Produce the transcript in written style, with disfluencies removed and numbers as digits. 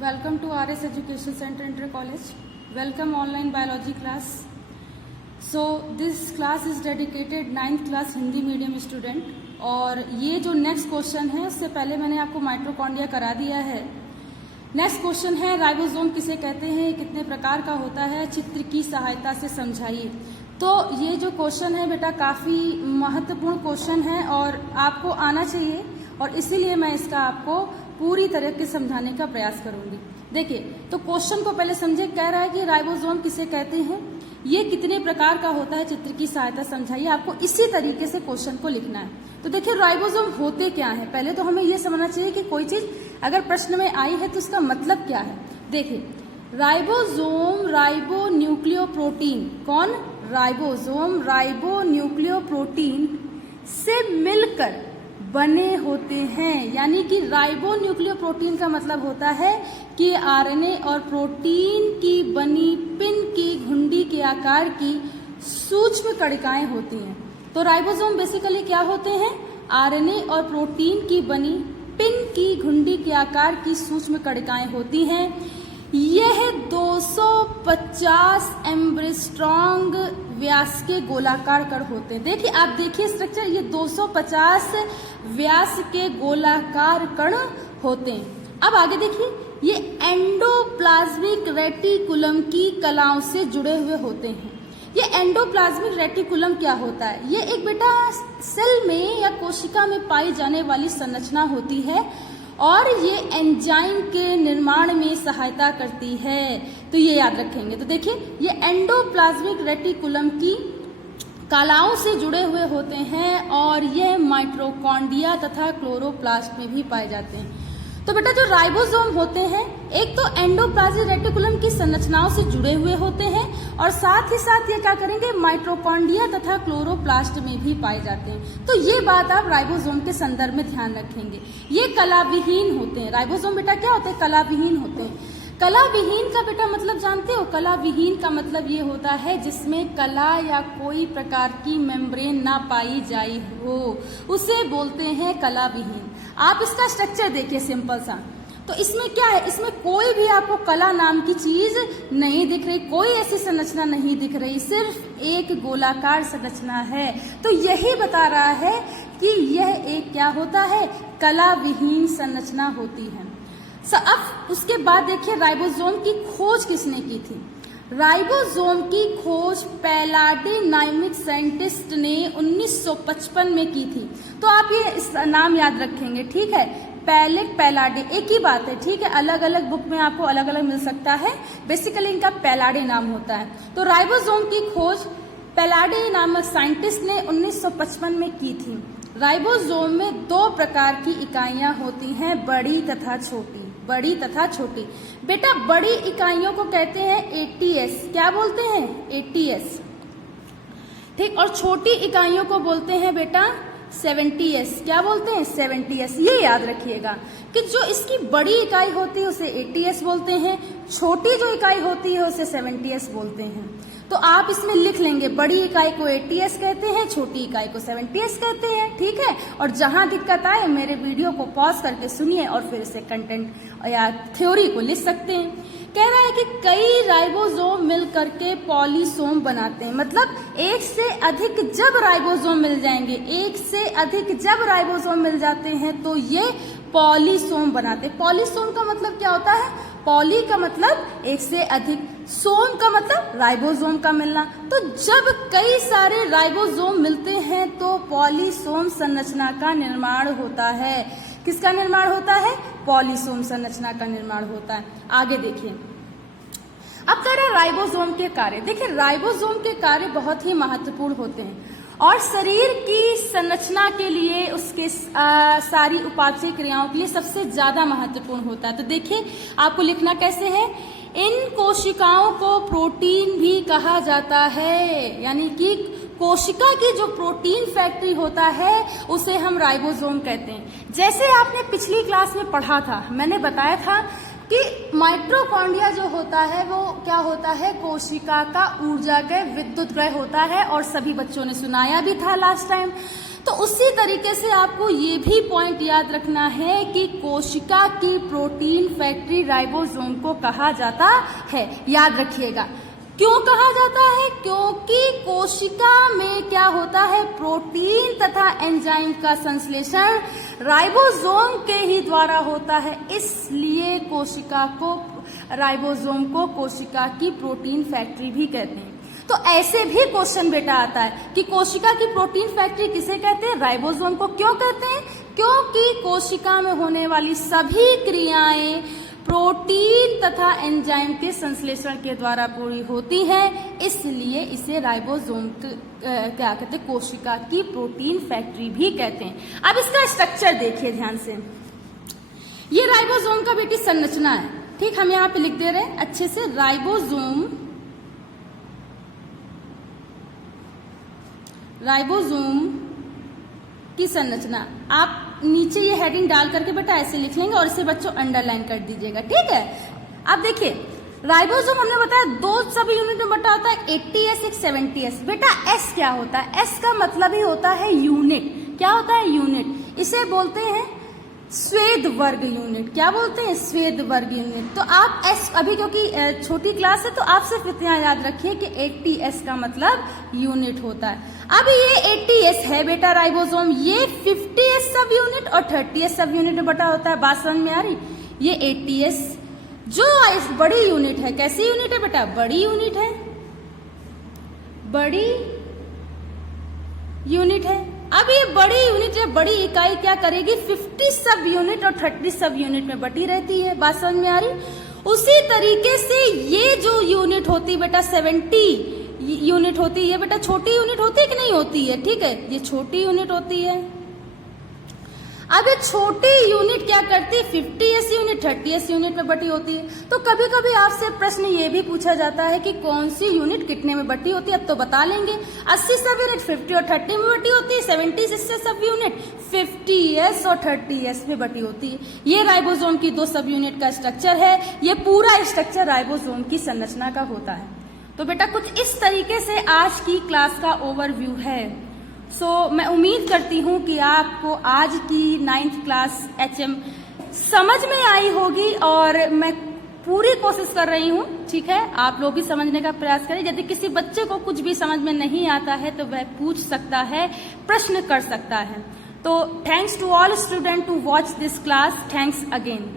Welcome to RS Education Center Inter College. Welcome online biology class. So this class is dedicated 9th class Hindi medium student. और ये जो next question है उससे पहले मैंने आपको माइटोकॉन्ड्रिया करा दिया है. नेक्स्ट क्वेश्चन है राइबोसोम किसे कहते हैं, कितने प्रकार का होता है, चित्र की सहायता से समझाइए. तो ये जो क्वेश्चन है बेटा काफ़ी महत्वपूर्ण क्वेश्चन है और आपको आना चाहिए और इसीलिए मैं इसका आपको पूरी तरह से समझाने का प्रयास करूंगी. देखिए तो क्वेश्चन को पहले समझे. कह रहा है कि राइबोसोम किसे कहते हैं, ये कितने प्रकार का होता है, चित्र की सहायता समझाइए. आपको इसी तरीके से क्वेश्चन को लिखना है. तो देखिए राइबोसोम होते क्या है, पहले तो हमें ये समझना चाहिए कि कोई चीज अगर प्रश्न में आई है तो उसका मतलब क्या है. देखिए राइबोसोम राइबो न्यूक्लियोप्रोटीन, कौन, राइबोसोम राइबो न्यूक्लियोप्रोटीन से मिलकर बने होते हैं. यानी कि राइबो न्यूक्लियोप्रोटीन का मतलब होता है कि आरएनए और प्रोटीन की बनी पिन की घुंडी के आकार की सूक्ष्म कणिकाएं होती हैं. तो राइबोसोम बेसिकली क्या होते हैं, आरएनए और प्रोटीन की बनी पिन की घुंडी के आकार की सूक्ष्म कणिकाएं होती हैं. यह 250 एम्ब्रेस्ट्रॉन्ग व्यास के गोलाकार कण होते हैं. देखिए आप देखिए स्ट्रक्चर, ये 250 व्यास के गोलाकार कण होते हैं. अब आगे देखिए ये एंडोप्लाज्मिक रेटिकुलम की कलाओं से जुड़े हुए होते हैं. ये एंडोप्लाज्मिक रेटिकुलम क्या होता है, ये एक बेटा सेल में या कोशिका में पाई जाने वाली संरचना होती है और ये एंजाइम के निर्माण में सहायता करती है. तो ये याद रखेंगे. तो देखिए ये एंडोप्लाज्मिक रेटिकुलम की कलाओं से जुड़े हुए होते हैं और ये माइटोकॉन्ड्रिया तथा क्लोरोप्लास्ट में भी पाए जाते हैं. तो बेटा जो राइबोसोम होते हैं एक तो एंडोप्लाज्मिक रेटिकुलम की संरचनाओं से जुड़े हुए होते हैं और साथ ही साथ ये क्या करेंगे, माइटोकॉन्ड्रिया तथा क्लोरोप्लास्ट में भी पाए जाते हैं. तो ये बात आप राइबोसोम के संदर्भ में ध्यान रखेंगे. ये कलाविहीन होते हैं. राइबोसोम बेटा क्या होते हैं, कलाविहीन होते हैं. कलाविहीन का बेटा मतलब जानते हो, कलाविहीन का मतलब ये होता है जिसमें कला या कोई प्रकार की मेम्ब्रेन ना पाई जाई हो, उसे बोलते हैं कलाविहीन. आप इसका स्ट्रक्चर देखिए सिंपल सा. तो इसमें क्या है, इसमें कोई भी आपको कला नाम की चीज नहीं दिख रही, कोई ऐसी संरचना नहीं दिख रही, सिर्फ एक गोलाकार संरचना है. तो यही बता रहा है कि यह एक क्या होता है, कलाविहीन संरचना होती है. अब उसके बाद देखिए राइबोसोम की खोज किसने की थी. राइबोसोम की खोज पैलाडी-नाइमिक साइंटिस्ट ने 1955 में की थी. तो आप ये इस नाम याद रखेंगे, ठीक है. पैलाडी एक ही बात है, ठीक है, अलग अलग बुक में आपको अलग अलग मिल सकता है. बेसिकली इनका पैलाडी नाम होता है. तो राइबोसोम की खोज पैलाडी नामक साइंटिस्ट ने 1955 में की थी. राइबोसोम में दो प्रकार की इकाइयां होती हैं, बड़ी तथा छोटी. बड़ी तथा छोटी. बेटा बड़ी इकाइयों को कहते हैं एटीएस. क्या बोलते हैं, एटीएस, ठीक. और छोटी इकाइयों को बोलते हैं बेटा 70s. क्या बोलते हैं, 70s. ये याद रखिएगा कि जो इसकी बड़ी इकाई होती है उसे एटीएस बोलते हैं, छोटी जो इकाई होती है उसे 70s बोलते हैं. तो आप इसमें लिख लेंगे, बड़ी इकाई को एटीएस कहते हैं, छोटी इकाई को 70s कहते हैं, ठीक है. और जहां दिक्कत आए मेरे वीडियो को पॉज करके सुनिए और फिर इसे कंटेंट या थ्योरी को लिख सकते हैं. कह रहा है कि कई राइबोसोम मिल करके पॉलीसोम बनाते हैं. मतलब एक से अधिक जब राइबोसोम मिल जाएंगे, एक से अधिक जब राइबोसोम मिल जाते हैं तो ये पॉलीसोम बनाते हैं. पॉलीसोम का मतलब क्या होता है, पॉली का मतलब एक से अधिक, सोम का मतलब राइबोसोम का मिलना. तो जब कई सारे राइबोसोम मिलते हैं तो पॉलीसोम संरचना का निर्माण होता है. किसका निर्माण होता है, पॉलीसोम संरचना का निर्माण होता है. आगे देखिए अब कह रहा है राइबोसोम के कार्य. देखिए राइबोसोम के कार्य बहुत ही महत्वपूर्ण होते हैं और शरीर की संरचना के लिए उसके सारी उपापचय क्रियाओं के लिए सबसे ज्यादा महत्वपूर्ण होता है. तो देखिए आपको लिखना कैसे है, इन कोशिकाओं को प्रोटीन भी कहा जाता है. यानी कि कोशिका की जो प्रोटीन फैक्ट्री होता है उसे हम राइबोसोम कहते हैं. जैसे आपने पिछली क्लास में पढ़ा था, मैंने बताया था कि माइटोकॉन्ड्रिया जो होता है वो क्या होता है, कोशिका का ऊर्जा का विद्युत ग्रह होता है और सभी बच्चों ने सुनाया भी था लास्ट टाइम. तो तो उसी तरीके से आपको ये भी पॉइंट याद रखना है कि कोशिका की प्रोटीन फैक्ट्री राइबोसोम को कहा जाता है। याद रखिएगा, क्यों कहा जाता है? क्योंकि कोशिका में क्या होता है, प्रोटीन तथा एंजाइम का संश्लेषण राइबोसोम के ही द्वारा होता है, इसलिए राइबोसोम को कोशिका की प्रोटीन फैक्ट्री भी कहते हैं। तो ऐसे भी क्वेश्चन बेटा आता है कि कोशिका की प्रोटीन फैक्ट्री किसे कहते हैं, राइबोसोम को क्यों कहते हैं? क्योंकि कोशिका में होने वाली सभी क्रियाएं प्रोटीन तथा एंजाइम के संश्लेषण के द्वारा पूरी होती हैं, इसलिए इसे राइबोसोम क्या कहते हैं, कोशिका की प्रोटीन फैक्ट्री भी कहते हैं। अब इसका स्ट्रक्चर देखिए ध्यान से। ये राइबोसोम का बेटी संरचना है, ठीक, हम यहाँ पे लिख दे रहे हैं अच्छे से, राइबोसोम की संरचना। आप नीचे ये हेडिंग डाल करके बेटा ऐसे लिख लेंगे और इसे बच्चों अंडरलाइन कर दीजिएगा, ठीक है। अब देखिए राइबोसोम हमने बताया 2 सब यूनिट में बटा होता है, 80S एक 70S। बेटा S क्या होता है? S का मतलब ही होता है यूनिट। क्या होता है? यूनिट। इसे बोलते हैं स्वेद वर्ग यूनिट। क्या बोलते हैं? स्वेद वर्ग यूनिट। तो आप S अभी क्योंकि छोटी क्लास है तो आप सिर्फ इतना याद रखिए कि 80S का मतलब यूनिट होता है। अब ये 80S है बेटा राइबोसोम, ये 50S सब यूनिट और 30S सब यूनिट में बटा होता है। बात समझ में आ रही? ये 80S जो बड़ी यूनिट है, कैसी यूनिट है बेटा? बड़ी यूनिट है, बड़ी यूनिट है। अब ये बड़ी यूनिट या बड़ी इकाई क्या करेगी, 50 सब यूनिट और 30 सब यूनिट में बटी रहती है। बात समझ में आ रही? उसी तरीके से ये जो यूनिट होती बेटा 70 यूनिट होती है, बेटा छोटी यूनिट होती है कि नहीं होती है? ठीक है, ये छोटी यूनिट होती है। अब ये छोटी यूनिट क्या करती है, 50S यूनिट 30S यूनिट में बटी होती है। तो कभी कभी आपसे प्रश्न ये भी पूछा जाता है कि कौन सी यूनिट कितने में बटी होती है। अब तो बता लेंगे, 80 सब यूनिट 50 और 30 में बटी होती है, 70 सब यूनिट 50S और 30S में बटी होती है। ये राइबोसोम की 2 सब यूनिट का स्ट्रक्चर है। ये पूरा स्ट्रक्चर राइबोसोम की संरचना का होता है। तो बेटा कुछ इस तरीके से आज की क्लास का ओवरव्यू है। मैं उम्मीद करती हूँ कि आपको आज की 9th क्लास HM समझ में आई होगी और मैं पूरी कोशिश कर रही हूँ, ठीक है। आप लोग भी समझने का प्रयास करें। यदि किसी बच्चे को कुछ भी समझ में नहीं आता है तो वह पूछ सकता है, प्रश्न कर सकता है। तो thanks to all student to watch this class. Thanks again.